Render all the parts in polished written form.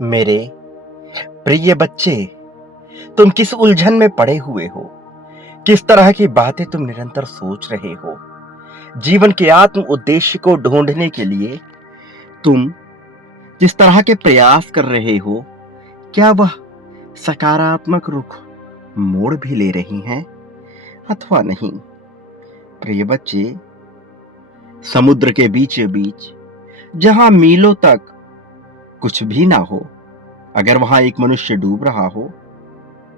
मेरे प्रिय बच्चे, तुम किस उलझन में पड़े हुए हो? किस तरह की बातें तुम निरंतर सोच रहे हो? जीवन के आत्म उद्देश्य को ढूंढने के लिए तुम जिस तरह के प्रयास कर रहे हो, क्या वह सकारात्मक रुख मोड़ भी ले रही हैं अथवा नहीं? प्रिय बच्चे, समुद्र के बीचों बीच जहां मीलों तक कुछ भी ना हो, अगर वहां एक मनुष्य डूब रहा हो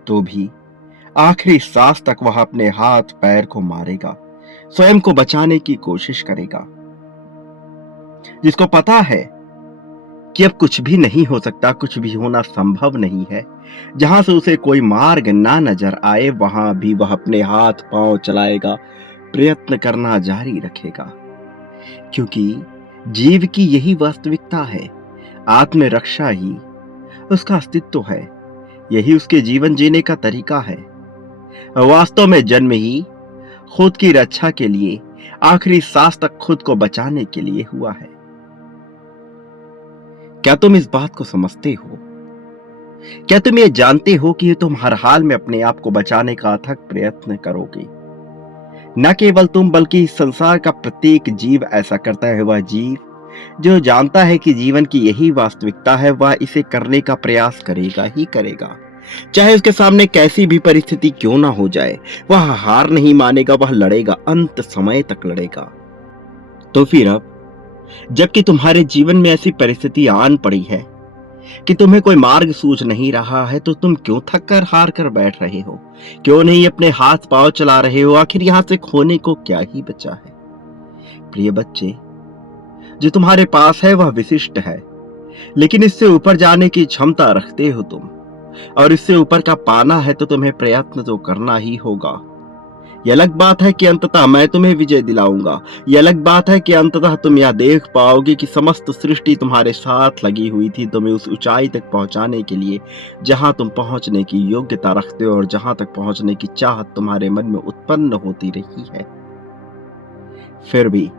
तो भी आखिरी सांस तक वह अपने हाथ पैर को मारेगा, स्वयं को बचाने की कोशिश करेगा। जिसको पता है कि अब कुछ भी नहीं हो सकता, कुछ भी होना संभव नहीं है, जहां से उसे कोई मार्ग ना नजर आए, वहां भी वह अपने हाथ पांव चलाएगा, प्रयत्न करना जारी रखेगा। क्योंकि जीव की यही वास्तविकता है। आत्मरक्षा ही उसका अस्तित्व है, यही उसके जीवन जीने का तरीका है। वास्तव में जन्म ही खुद की रक्षा के लिए, आखिरी सांस तक खुद को बचाने के लिए हुआ है। क्या तुम इस बात को समझते हो? क्या तुम ये जानते हो कि तुम हर हाल में अपने आप को बचाने का अथक प्रयत्न करोगे? न केवल तुम, बल्कि इस संसार का प्रत्येक जीव ऐसा करता है। वह जीव जो जानता है कि जीवन की यही वास्तविकता है, वह इसे करने का प्रयास करेगा ही करेगा, चाहे उसके सामने कैसी भी परिस्थिति क्यों ना हो जाए। वह हार नहीं मानेगा, वह लड़ेगा, अंत समय तक लड़ेगा। तो फिर अब जबकि तुम्हारे जीवन में ऐसी परिस्थिति आन पड़ी है कि तुम्हें कोई मार्ग सूझ नहीं रहा है, तो तुम क्यों थक कर हार कर बैठ रहे हो? क्यों नहीं अपने हाथ पांव चला रहे हो? आखिर यहां से खोने को क्या ही बचा है? प्रिय बच्चे, जो तुम्हारे पास है वह विशिष्ट है, लेकिन इससे ऊपर जाने की क्षमता रखते हो तुम, और इससे ऊपर का पाना है तो तुम्हें प्रयत्न तो करना ही होगा। यह अलग बात है कि अंततः मैं तुम्हें विजय दिलाऊंगा। यह अलग बात है कि अंततः तुम यह देख पाओगे कि समस्त सृष्टि तुम्हारे साथ लगी हुई थी, तुम्हें उस ऊंचाई तक पहुंचाने के लिए जहां तुम पहुंचने की योग्यता रखते हो, और जहां तक पहुंचने की चाहत तुम्हारे मन में उत्पन्न होती रही है। फिर भी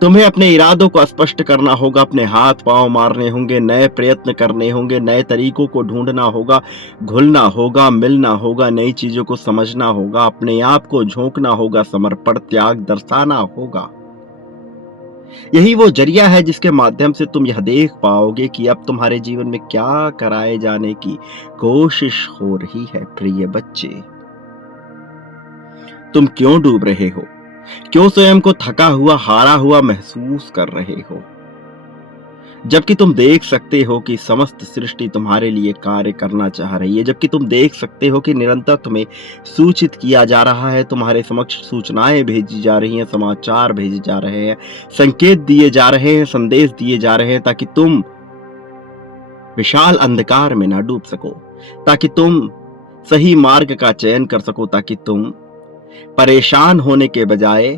तुम्हें अपने इरादों को स्पष्ट करना होगा, अपने हाथ पांव मारने होंगे, नए प्रयत्न करने होंगे, नए तरीकों को ढूंढना होगा, घुलना होगा, मिलना होगा, नई चीजों को समझना होगा, अपने आप को झोंकना होगा, समर्पण त्याग दर्शाना होगा। यही वो जरिया है जिसके माध्यम से तुम यह देख पाओगे कि अब तुम्हारे जीवन में क्या कराए जाने की कोशिश हो रही है। प्रिय बच्चे, तुम क्यों डूब रहे हो? क्यों स्वयं को थका हुआ, हारा हुआ महसूस कर रहे हो, जबकि तुम देख सकते हो कि समस्त सृष्टि तुम्हारे लिए कार्य करना चाह रही है? जबकि तुम देख सकते हो कि निरंतर तुम्हें सूचित किया जा रहा है, तुम्हारे समक्ष सूचनाएं भेजी जा रही हैं, समाचार भेजे जा रहे हैं, संकेत दिए जा रहे हैं, संदेश दिए जा रहे हैं, ताकि तुम विशाल अंधकार में ना डूब सको, ताकि तुम सही मार्ग का चयन कर सको, ताकि तुम परेशान होने के बजाय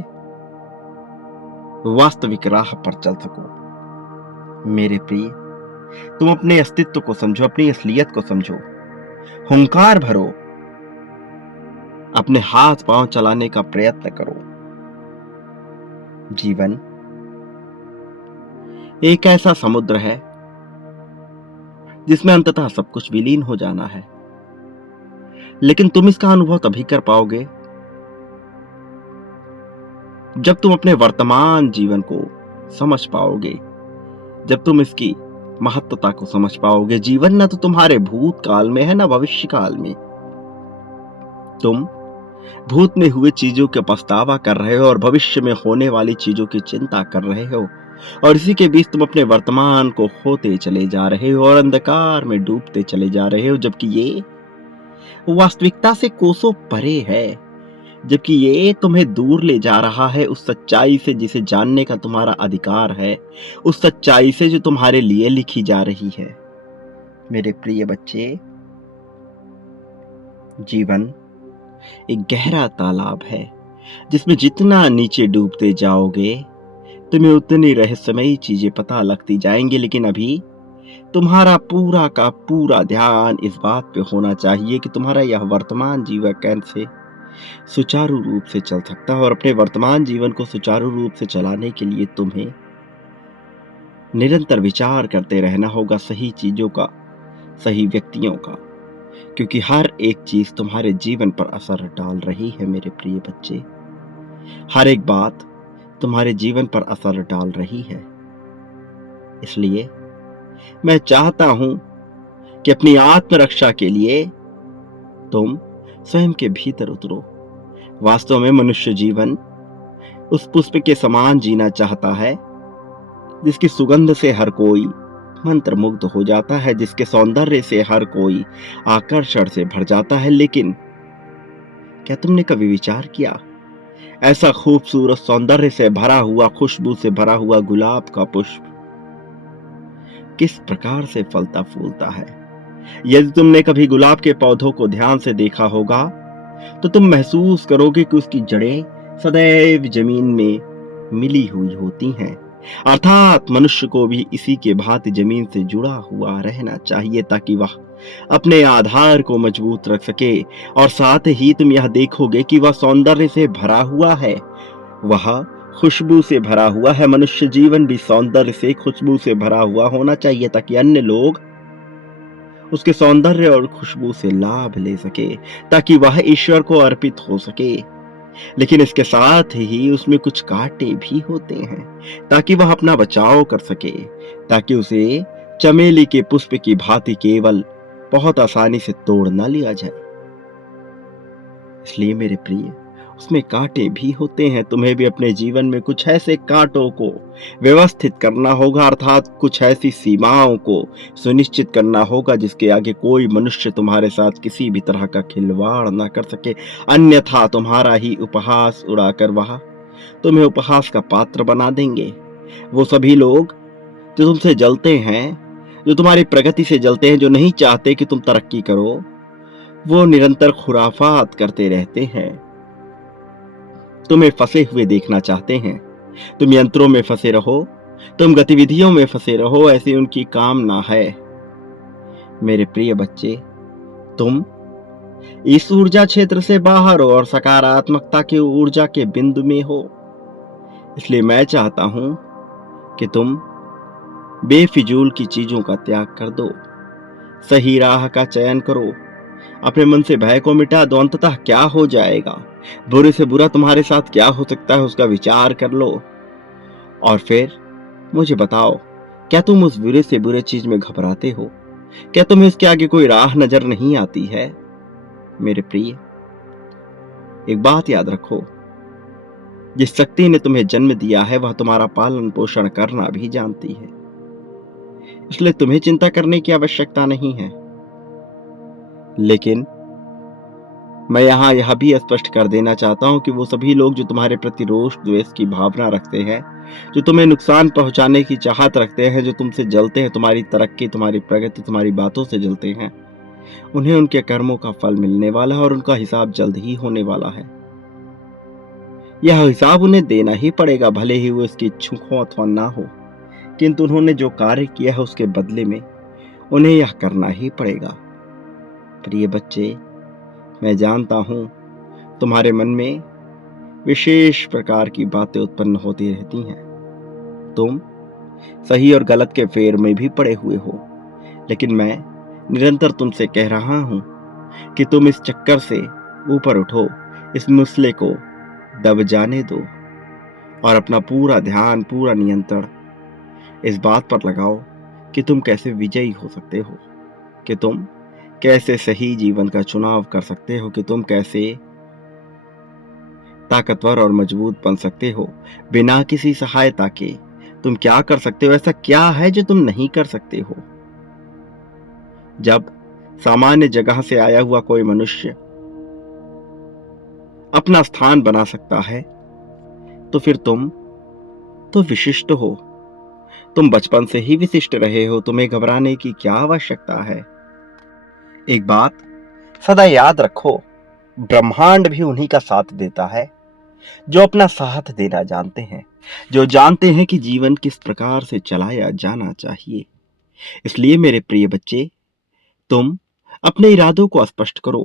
वास्तविक राह पर चल सको। मेरे प्रिय, तुम अपने अस्तित्व को समझो, अपनी असलियत को समझो, हुंकार भरो, अपने हाथ पांव चलाने का प्रयत्न करो। जीवन एक ऐसा समुद्र है जिसमें अंततः सब कुछ विलीन हो जाना है, लेकिन तुम इसका अनुभव तभी कर पाओगे जब तुम अपने वर्तमान जीवन को समझ पाओगे, जब तुम इसकी महत्वता को समझ पाओगे। जीवन न तो तुम्हारे भूतकाल में है, न भविष्य काल में। तुम भूत में हुए चीजों के पछतावा कर रहे हो और भविष्य में होने वाली चीजों की चिंता कर रहे हो, और इसी के बीच तुम अपने वर्तमान को खोते चले जा रहे हो और अंधकार में डूबते चले जा रहे हो, जबकि ये वास्तविकता से कोसों परे है, जबकि ये तुम्हें दूर ले जा रहा है उस सच्चाई से जिसे जानने का तुम्हारा अधिकार है, उस सच्चाई से जो तुम्हारे लिए लिखी जा रही है। मेरे प्रिय बच्चे, जीवन एक गहरा तालाब है जिसमें जितना नीचे डूबते जाओगे तुम्हें उतनी रहस्यमयी चीजें पता लगती जाएंगी, लेकिन अभी तुम्हारा पूरा का पूरा ध्यान इस बात पे होना चाहिए कि तुम्हारा यह वर्तमान जीवन कैसे सुचारू रूप से चल सकता है। और अपने वर्तमान जीवन को सुचारू रूप से चलाने के लिए तुम्हें निरंतर विचार करते रहना होगा, सही चीजों का सही व्यक्तियों का, क्योंकि हर एक चीज तुम्हारे जीवन पर असर डाल रही है मेरे प्रिय बच्चे। हर एक बात तुम्हारे जीवन पर असर डाल रही है। इसलिए मैं चाहता हूं कि अपनी आत्मरक्षा के लिए तुम स्वयं के भीतर उतरो। वास्तव में मनुष्य जीवन उस पुष्प के समान जीना चाहता है जिसकी सुगंध से हर कोई मंत्रमुग्ध हो जाता है, जिसके सौंदर्य से हर कोई आकर्षण से भर जाता है। लेकिन क्या तुमने कभी विचार किया, ऐसा खूबसूरत सौंदर्य से भरा हुआ, खुशबू से भरा हुआ गुलाब का पुष्प किस प्रकार से फलता फूलता है? यदि तुमने कभी गुलाब के पौधों को ध्यान से देखा होगा तो तुम महसूस करोगे कि उसकी जड़ें सदैव जमीन में मिली हुई होती हैं। अर्थात मनुष्य को भी इसी के भांति जमीन से जुड़ा हुआ रहना चाहिए, ताकि वह अपने आधार को मजबूत रख सके। और साथ ही तुम यह देखोगे कि वह सौंदर्य से भरा हुआ है, वह खुशबू से भरा हुआ है। मनुष्य जीवन भी सौंदर्य से, खुशबू से भरा हुआ होना चाहिए, ताकि अन्य लोग उसके सौंदर्य और खुशबू से लाभ ले सके, ताकि वह ईश्वर को अर्पित हो सके। लेकिन इसके साथ ही उसमें कुछ कांटे भी होते हैं, ताकि वह अपना बचाव कर सके, ताकि उसे चमेली के पुष्प की भांति केवल बहुत आसानी से तोड़ ना लिया जाए। इसलिए मेरे प्रिय, उसमें कांटे भी होते हैं। तुम्हें भी अपने जीवन में कुछ ऐसे कांटों को व्यवस्थित करना होगा, अर्थात कुछ ऐसी सीमाओं को सुनिश्चित करना होगा जिसके आगे कोई मनुष्य तुम्हारे साथ किसी भी तरह का खिलवाड़ ना कर सके। अन्यथा तुम्हारा ही उपहास उड़ाकर वह तुम्हें उपहास का पात्र बना देंगे। वो सभी लोग जो तुमसे जलते हैं, जो तुम्हारी प्रगति से जलते हैं, जो नहीं चाहते कि तुम तरक्की करो, वो निरंतर खुराफात करते रहते हैं। तुम्हें फंसे हुए देखना चाहते हैं। तुम यंत्रों में फंसे रहो, तुम गतिविधियों में फंसे रहो, ऐसी उनकी कामना है। मेरे प्रिय बच्चे, तुम इस ऊर्जा क्षेत्र से बाहर हो और सकारात्मकता की ऊर्जा के बिंदु में हो। इसलिए मैं चाहता हूं कि तुम बेफिजूल की चीजों का त्याग कर दो, सही राह का चयन करो, अपने मन से भय को मिटा दो। अंततः क्या हो जाएगा, बुरे से बुरा तुम्हारे साथ क्या हो सकता है, उसका विचार कर लो और फिर मुझे बताओ, क्या तुम उस बुरे से बुरे चीज में घबराते हो? क्या तुम्हें इसके आगे कोई राह नजर नहीं आती है? मेरे प्रिय, एक बात याद रखो, जिस शक्ति ने तुम्हें जन्म दिया है वह तुम्हारा पालन पोषण करना भी जानती है। इसलिए तुम्हें चिंता करने की आवश्यकता नहीं है। लेकिन मैं यहां यह भी स्पष्ट कर देना चाहता हूं कि वो सभी लोग जो तुम्हारे प्रति रोष द्वेष की भावना रखते हैं, जो तुम्हें नुकसान पहुंचाने की चाहत रखते हैं, जो तुमसे जलते हैं, तुम्हारी तरक्की, तुम्हारी प्रगति, तुम्हारी बातों से जलते हैं, उन्हें उनके कर्मों का फल मिलने वाला है और उनका हिसाब जल्द ही होने वाला है। यह हिसाब उन्हें देना ही पड़ेगा, भले ही वो इसके इच्छुक हो अथवा ना हो। किंतु उन्होंने जो कार्य किया है उसके बदले में उन्हें यह करना ही पड़ेगा। प्रिय बच्चे, मैं जानता हूं तुम्हारे मन में विशेष प्रकार की बातें उत्पन्न होती रहती हैं। तुम सही और गलत के फेर में भी पड़े हुए हो, लेकिन मैं निरंतर तुमसे कह रहा हूं कि तुम इस चक्कर से ऊपर उठो, इस मुसले को दब जाने दो और अपना पूरा ध्यान, पूरा नियंत्रण इस बात पर लगाओ कि तुम कैसे विजयी हो सकते हो, कि तुम कैसे सही जीवन का चुनाव कर सकते हो, कि तुम कैसे ताकतवर और मजबूत बन सकते हो बिना किसी सहायता के। तुम क्या कर सकते हो, ऐसा क्या है जो तुम नहीं कर सकते हो? जब सामान्य जगह से आया हुआ कोई मनुष्य अपना स्थान बना सकता है, तो फिर तुम तो विशिष्ट हो। तुम बचपन से ही विशिष्ट रहे हो, तुम्हें घबराने की क्या आवश्यकता है? एक बात सदा याद रखो, ब्रह्मांड भी उन्हीं का साथ देता है जो अपना साथ देना जानते हैं, जो जानते हैं कि जीवन किस प्रकार से चलाया जाना चाहिए। इसलिए मेरे प्रिय बच्चे, तुम अपने इरादों को स्पष्ट करो,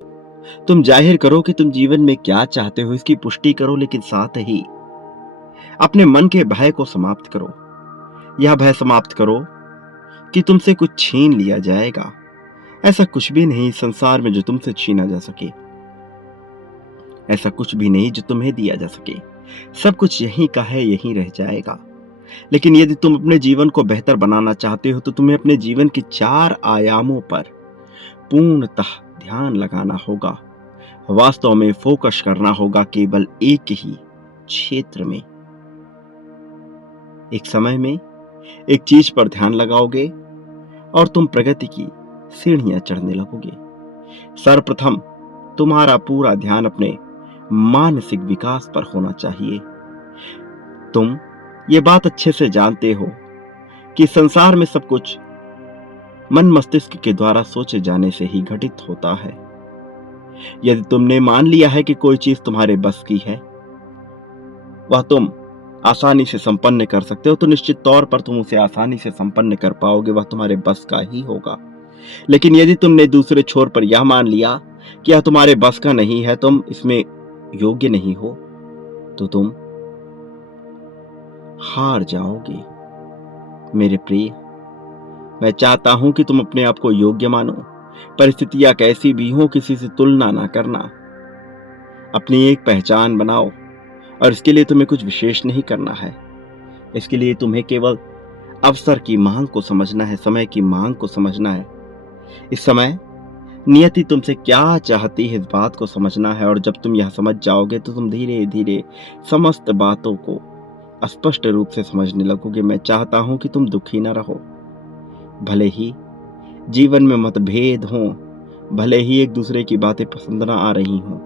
तुम जाहिर करो कि तुम जीवन में क्या चाहते हो, इसकी पुष्टि करो, लेकिन साथ ही अपने मन के भय को समाप्त करो। यह भय समाप्त करो कि तुमसे कुछ छीन लिया जाएगा, ऐसा कुछ भी नहीं संसार में जो तुमसे छीना जा सके, ऐसा कुछ भी नहीं जो तुम्हें दिया जा सके। सब कुछ यहीं का है, यहीं रह जाएगा। लेकिन यदि तुम अपने जीवन को बेहतर बनाना चाहते हो तो तुम्हें अपने जीवन के 4 आयामों पर पूर्णतः ध्यान लगाना होगा। वास्तव में फोकस करना होगा केवल एक ही क्षेत्र में। एक समय में एक चीज पर ध्यान लगाओगे और तुम प्रगति की सीढ़ियां चढ़ने लगोगे। सर्वप्रथम तुम्हारा पूरा ध्यान अपने मानसिक विकास पर होना चाहिए। तुम ये बात अच्छे से जानते हो कि संसार में सब कुछ मन मस्तिष्क के द्वारा सोचे जाने से ही घटित होता है। यदि तुमने मान लिया है कि कोई चीज तुम्हारे बस की है, वह तुम आसानी से संपन्न कर सकते हो, तो निश्चित तौर पर तुम उसे आसानी से संपन्न कर पाओगे, वह तुम्हारे बस का ही होगा। लेकिन यदि तुमने दूसरे छोर पर यह मान लिया कि यह तुम्हारे बस का नहीं है, तुम इसमें योग्य नहीं हो, तो तुम हार जाओगे। मेरे प्रिय, मैं चाहता हूं कि तुम अपने आप को योग्य मानो। परिस्थितियां कैसी भी हो, किसी से तुलना ना करना। अपनी एक पहचान बनाओ और इसके लिए तुम्हें कुछ विशेष नहीं करना है। इसके लिए तुम्हें केवल अवसर की मांग को समझना है, समय की मांग को समझना है। इस समय नियति तुमसे क्या चाहती है, इस बात को समझना है। और जब तुम यह समझ जाओगे तो तुम धीरे धीरे समस्त बातों को स्पष्ट रूप से समझने लगोगे। मैं चाहता हूं कि तुम दुखी न रहो। भले ही जीवन में मतभेद हो, भले ही एक दूसरे की बातें पसंद ना आ रही हों,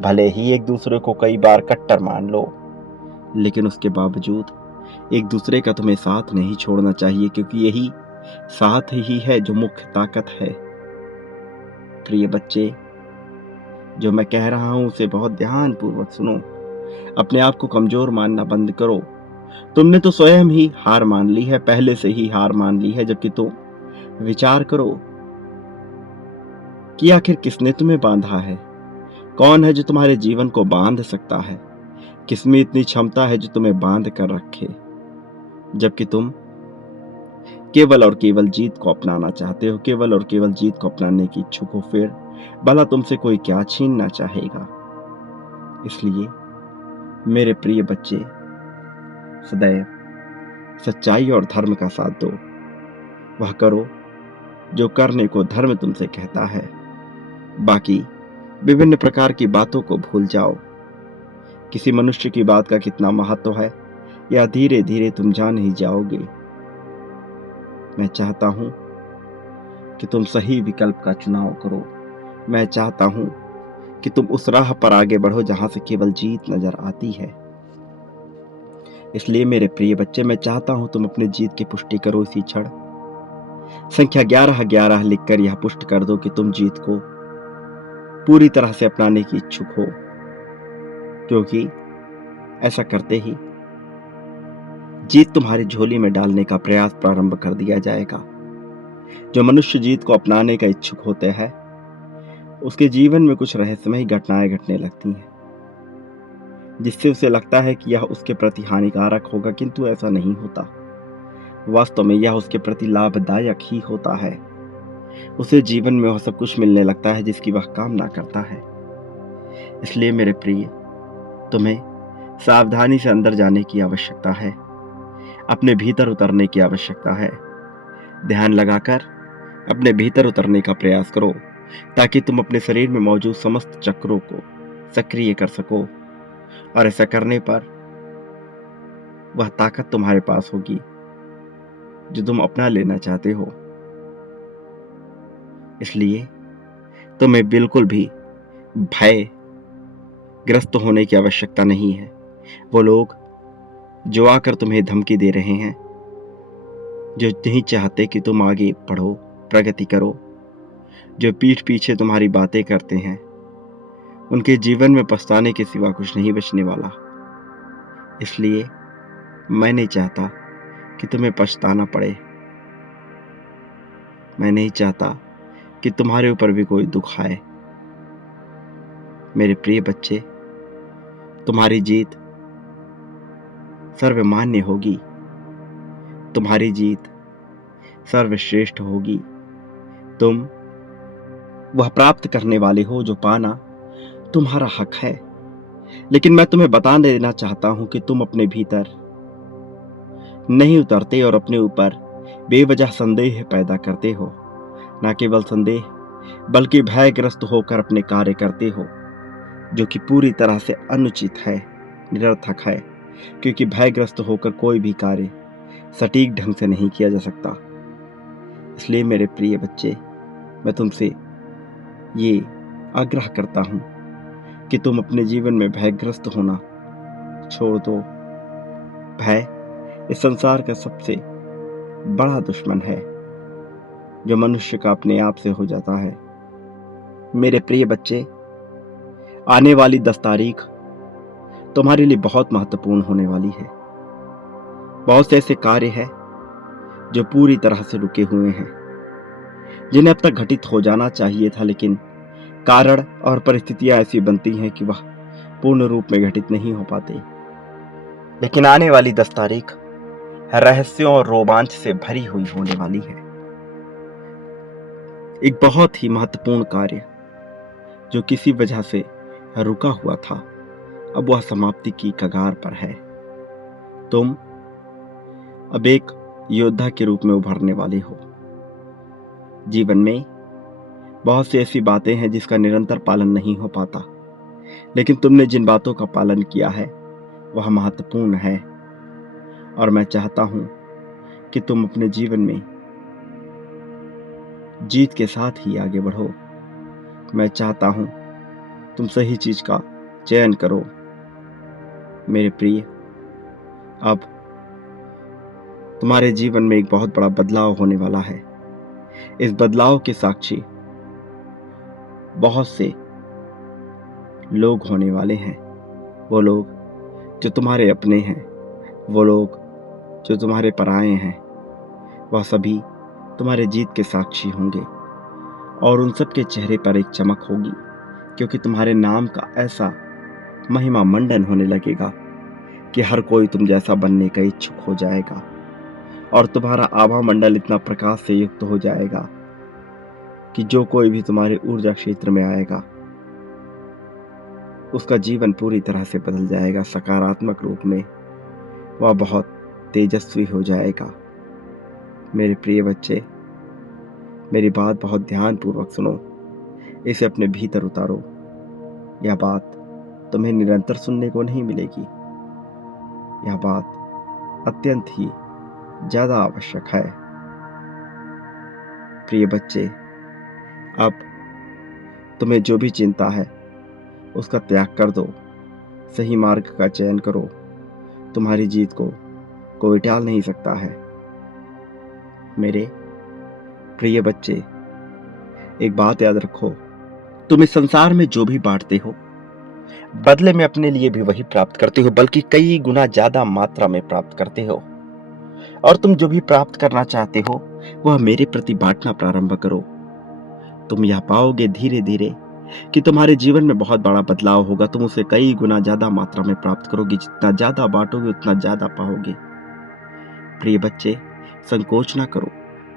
भले ही एक दूसरे को कई बार कट्टर मान लो, लेकिन उसके बावजूद एक दूसरे का तुम्हें साथ नहीं छोड़ना चाहिए, क्योंकि यही साथ ही है जो मुख्य ताकत है। प्रिय बच्चे, जो मैं कह रहा हूं उसे बहुत ध्यान पूर्वक सुनो। अपने आप को कमजोर मानना बंद करो। तुमने तो स्वयं ही हार मान ली है, पहले से ही हार मान ली है। जबकि तुम विचार करो कि आखिर किसने तुम्हें बांधा है। कौन है जो तुम्हारे जीवन को बांध सकता है। किसमें इतनी क्षमता है जो तुम्हें बांध कर रखे। जबकि तुम केवल और केवल जीत को अपनाना चाहते हो, केवल और केवल जीत को अपनाने की इच्छुक हो। फिर भला तुमसे कोई क्या छीनना चाहेगा। इसलिए मेरे प्रिय बच्चे, सदैव सच्चाई और धर्म का साथ दो। वह करो जो करने को धर्म तुमसे कहता है। बाकी विभिन्न प्रकार की बातों को भूल जाओ। किसी मनुष्य की बात का कितना महत्व है, यह धीरे धीरे तुम जान ही जाओगे। मैं चाहता हूं कि तुम सही विकल्प का चुनाव करो। मैं चाहता हूं कि तुम उस राह पर आगे बढ़ो जहां से केवल जीत नजर आती है। इसलिए मेरे प्रिय बच्चे, मैं चाहता हूं तुम अपनी जीत की पुष्टि करो इसी क्षण। संख्या 1111 लिखकर यह पुष्ट कर दो कि तुम जीत को पूरी तरह से अपनाने की इच्छुक हो, क्योंकि ऐसा करते ही जीत तुम्हारी झोली में डालने का प्रयास प्रारंभ कर दिया जाएगा। जो मनुष्य जीत को अपनाने का इच्छुक होते हैं, उसके जीवन में कुछ रहस्यमयी घटनाएं घटने लगती हैं, जिससे उसे लगता है कि यह उसके प्रति हानिकारक होगा, किंतु ऐसा नहीं होता। वास्तव में यह उसके प्रति लाभदायक ही होता है। उसे जीवन में वह सब कुछ मिलने लगता है जिसकी वह कामना करता है। इसलिए मेरे प्रिय, तुम्हें सावधानी से अंदर जाने की आवश्यकता है। अपने भीतर उतरने की आवश्यकता है। ध्यान लगाकर अपने भीतर उतरने का प्रयास करो, ताकि तुम अपने शरीर में मौजूद समस्त चक्रों को सक्रिय कर सको। और ऐसा करने पर वह ताकत तुम्हारे पास होगी जो तुम अपना लेना चाहते हो। इसलिए तुम्हें बिल्कुल भी भय ग्रस्त होने की आवश्यकता नहीं है। वो लोग जो आकर तुम्हें धमकी दे रहे हैं, जो नहीं चाहते कि तुम आगे बढ़ो, प्रगति करो, जो पीठ पीछे तुम्हारी बातें करते हैं, उनके जीवन में पछताने के सिवा कुछ नहीं बचने वाला। इसलिए मैं नहीं चाहता कि तुम्हें पछताना पड़े। मैं नहीं चाहता कि तुम्हारे ऊपर भी कोई दुख आए। मेरे प्रिय बच्चे, तुम्हारी जीत सर्वमान्य होगी। तुम्हारी जीत सर्वश्रेष्ठ होगी। तुम वह प्राप्त करने वाले हो जो पाना तुम्हारा हक है। लेकिन मैं तुम्हें बता देना चाहता हूं कि तुम अपने भीतर नहीं उतरते और अपने ऊपर बेवजह संदेह पैदा करते हो। न केवल संदेह बल्कि भयग्रस्त होकर अपने कार्य करते हो, जो कि पूरी तरह से अनुचित है, निरर्थक है, क्योंकि भयग्रस्त होकर कोई भी कार्य सटीक ढंग से नहीं किया जा सकता। इसलिए मेरे प्रिय बच्चे, मैं तुमसे ये आग्रह करता हूं कि तुम अपने जीवन में भयग्रस्त होना छोड़ दो। भय इस संसार का सबसे बड़ा दुश्मन है जो मनुष्य का अपने आप से हो जाता है। मेरे प्रिय बच्चे, आने वाली 10 तारीख तुम्हारे लिए बहुत महत्वपूर्ण होने वाली है। बहुत से ऐसे कार्य हैं जो पूरी तरह से रुके हुए हैं, जिन्हें अब तक घटित हो जाना चाहिए था, लेकिन कारण और परिस्थितियां ऐसी बनती हैं कि वह पूर्ण रूप में घटित नहीं हो पाते। लेकिन आने वाली 10 तारीख रहस्यों और रोमांच से भरी हुई होने वाली है। एक बहुत ही महत्वपूर्ण कार्य जो किसी वजह से रुका हुआ था, अब वह समाप्ति की कगार पर है। तुम अब एक योद्धा के रूप में उभरने वाले हो। जीवन में बहुत सी ऐसी बातें हैं जिसका निरंतर पालन नहीं हो पाता, लेकिन तुमने जिन बातों का पालन किया है वह महत्वपूर्ण है। और मैं चाहता हूं कि तुम अपने जीवन में जीत के साथ ही आगे बढ़ो। मैं चाहता हूं तुम सही चीज का चयन करो। मेरे प्रिय, अब तुम्हारे जीवन में एक बहुत बड़ा बदलाव होने वाला है। इस बदलाव के साक्षी बहुत से लोग होने वाले हैं। वो लोग जो तुम्हारे अपने हैं, वो लोग जो तुम्हारे पराये हैं, वह सभी तुम्हारे जीत के साक्षी होंगे। और उन सब के चेहरे पर एक चमक होगी, क्योंकि तुम्हारे नाम का ऐसा महिमा मंडन होने लगेगा कि हर कोई तुम जैसा बनने का इच्छुक हो जाएगा। और तुम्हारा आभा मंडल इतना प्रकाश से युक्त हो जाएगा कि जो कोई भी तुम्हारे ऊर्जा क्षेत्र में आएगा उसका जीवन पूरी तरह से बदल जाएगा। सकारात्मक रूप में वह बहुत तेजस्वी हो जाएगा। मेरे प्रिय बच्चे, मेरी बात बहुत ध्यानपूर्वक सुनो, इसे अपने भीतर उतारो। यह बात तुम्हें निरंतर सुनने को नहीं मिलेगी। यह बात अत्यंत ही ज्यादा आवश्यक है। प्रिय बच्चे, अब तुम्हें जो भी चिंता है उसका त्याग कर दो, सही मार्ग का चयन करो। तुम्हारी जीत को कोई टाल नहीं सकता है। मेरे प्रिय बच्चे, एक बात याद रखो, तुम इस संसार में जो भी बांटते हो बदले में अपने लिए भी वही प्राप्त करते हो, बल्कि कई गुना ज्यादा मात्रा में प्राप्त करते हो। और तुम जो भी प्राप्त करना चाहते हो वह मेरे प्रति बांटना प्रारंभ करो। तुम यह पाओगे धीरे धीरे कि तुम्हारे जीवन में बहुत बड़ा बदलाव होगा। तुम उसे कई गुना ज्यादा मात्रा में प्राप्त करोगे। जितना ज्यादा बांटोगे उतना ज्यादा पाओगे। प्रिय बच्चे, संकोच ना करो।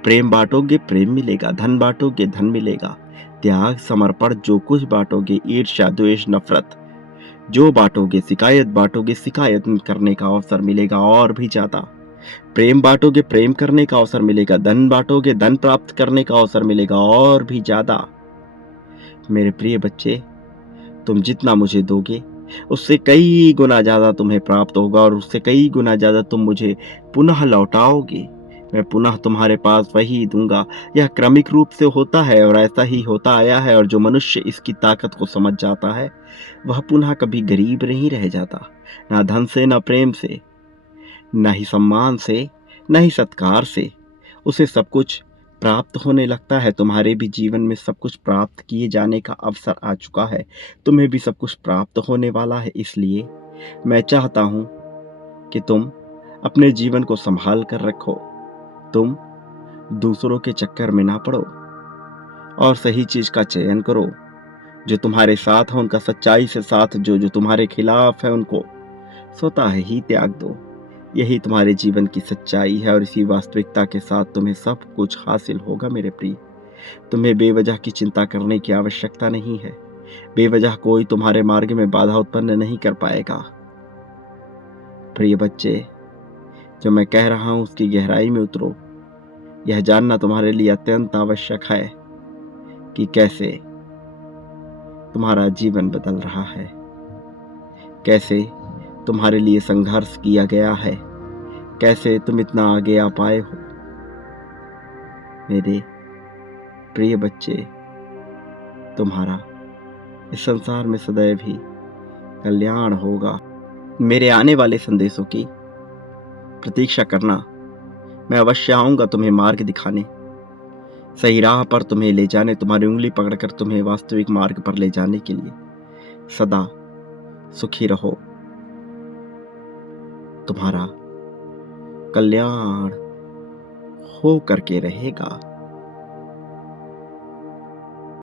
प्रेम बांटोगे प्रेम मिलेगा, धन बांटोगे धन मिलेगा, त्याग समर्पण जो कुछ बांटोगे, ईर्ष्या द्वेष नफरत जो बांटोगे, शिकायत बांटोगे शिकायत करने का अवसर मिलेगा और भी ज्यादा। प्रेम बांटोगे प्रेम करने का अवसर मिलेगा, धन बांटोगे धन प्राप्त करने का अवसर मिलेगा और भी ज्यादा। मेरे प्रिय बच्चे, तुम जितना मुझे दोगे उससे कई गुना ज्यादा तुम्हें प्राप्त होगा और उससे कई गुना ज्यादा तुम मुझे पुनः लौटाओगे। मैं पुनः तुम्हारे पास वही दूंगा। यह क्रमिक रूप से होता है और ऐसा ही होता आया है। और जो मनुष्य इसकी ताकत को समझ जाता है वह पुनः कभी गरीब नहीं रह जाता, ना धन से, ना प्रेम से, न ही सम्मान से, न ही सत्कार से। उसे सब कुछ प्राप्त होने लगता है। तुम्हारे भी जीवन में सब कुछ प्राप्त किए जाने का अवसर आ चुका है। तुम्हें भी सब कुछ प्राप्त होने वाला है। इसलिए मैं चाहता हूं कि तुम अपने जीवन को संभाल कर रखो। तुम दूसरों के चक्कर में ना पड़ो और सही चीज का चयन करो। जो तुम्हारे साथ है उनका सच्चाई से साथ, जो तुम्हारे खिलाफ है उनको स्वतः ही त्याग दो। यही तुम्हारे जीवन की सच्चाई है और इसी वास्तविकता के साथ तुम्हें सब कुछ हासिल होगा। मेरे प्रिय, तुम्हें बेवजह की चिंता करने की आवश्यकता नहीं है। बेवजह कोई तुम्हारे मार्ग में बाधा उत्पन्न नहीं कर पाएगा। प्रिय बच्चे, जो मैं कह रहा हूं उसकी गहराई में उतरो। यह जानना तुम्हारे लिए अत्यंत आवश्यक है कि कैसे तुम्हारा जीवन बदल रहा है, कैसे तुम्हारे लिए संघर्ष किया गया है, कैसे तुम इतना आगे आ पाए हो। मेरे प्रिय बच्चे, तुम्हारा इस संसार में सदैव ही कल्याण होगा। मेरे आने वाले संदेशों की प्रतीक्षा करना। मैं अवश्य आऊंगा तुम्हें मार्ग दिखाने, सही राह पर तुम्हें ले जाने, तुम्हारी उंगली पकड़कर तुम्हें वास्तविक मार्ग पर ले जाने के लिए। सदा सुखी रहो। तुम्हारा कल्याण हो करके रहेगा।